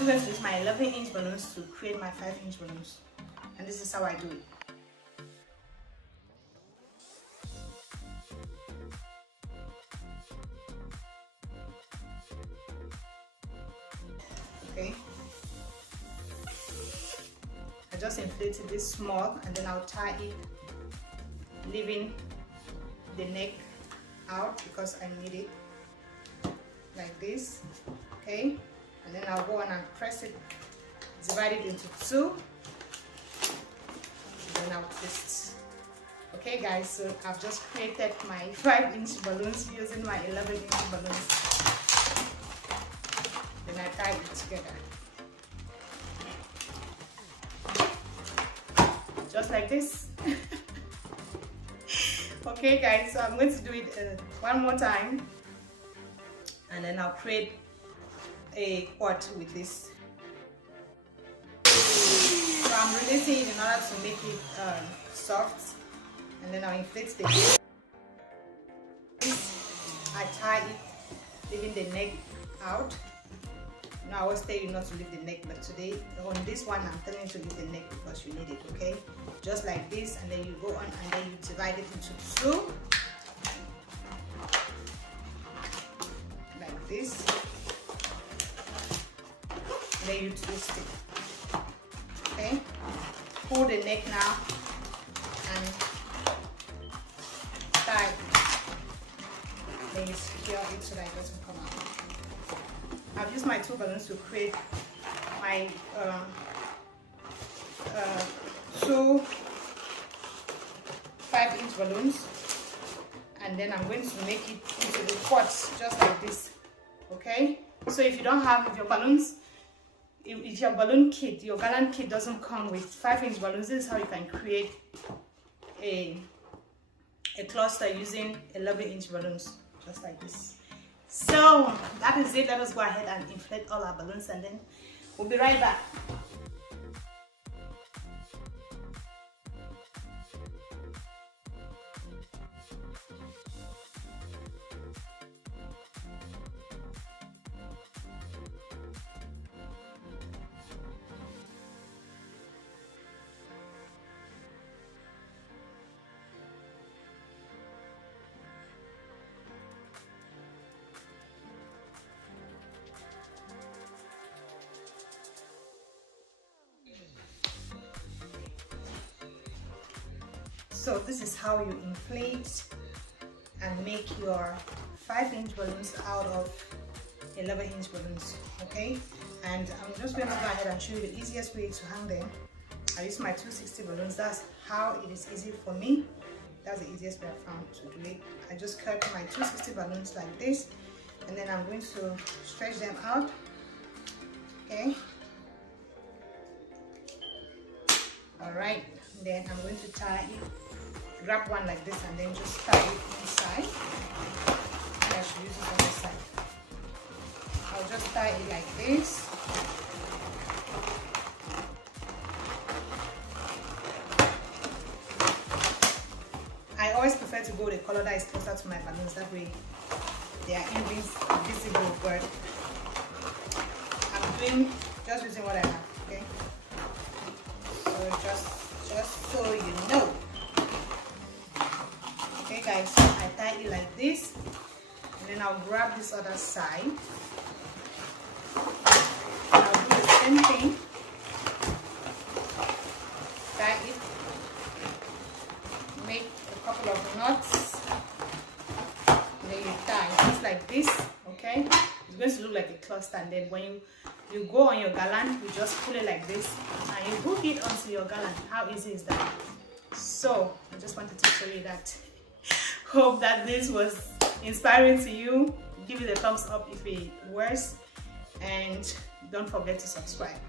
still going to use my 11-inch balloons to create my 5-inch balloons, and this is how I do it. Okay, I just inflated this small, and then I'll tie it, leaving the neck out because I need it like this. Okay, and then I'll go on and press it, divide it into two, and then I'll twist. Okay guys, so I've just created my 5-inch balloons using my 11-inch balloons. Then I tie it together. Just like this. Okay guys, so I'm going to do it one more time, and then I'll create a quad with this. So I'm releasing it in order to make it soft, and then I'll inflate the base. I tie it, leaving the neck out. I always tell you not to leave the neck, but today on this one I'm telling you to leave the neck because you need it. Okay, just like this, and then you go on and then you divide it into two, like this, and then you twist it. Okay, pull the neck now and tie it. Then you secure it so that it doesn't come out. I've used my 2 balloons to create my 2 5-inch balloons, and then I'm going to make it into the quads just like this. Okay, so if you don't have, if your balloon kit, your garland kit doesn't come with 5-inch balloons, this is how you can create a cluster using 11-inch balloons, just like this. So that is it. Let us go ahead and inflate all our balloons, and then we'll be right back. So this is how you inflate and make your 5-inch balloons out of 11-inch balloons. Okay, and I'm just going to go ahead and show you the easiest way to hang them. I use my 260 balloons. That's how it is easy for me. That's the easiest way I found to do it. I just cut my 260 balloons like this, and then I'm going to stretch them out. Okay, all right, then I'm going to tie it. Grab one like this and then just tie it inside. And I should use it on this side. I'll just tie it like this. I always prefer to go with the color that is closer to my balloons, that way they are invisible, but I'm just using what I have, okay? So just so you know. Okay guys, so I tie it like this, and then I'll grab this other side, and I'll do the same thing. Tie it, make a couple of knots, and then you tie just like this. Okay, it's going to look like a cluster, and then when you go on your garland, you just pull it like this and you hook it onto your garland. How easy is that? So I just wanted to show you that. Hope that this was inspiring to you. Give it a thumbs up if it was, and don't forget to subscribe.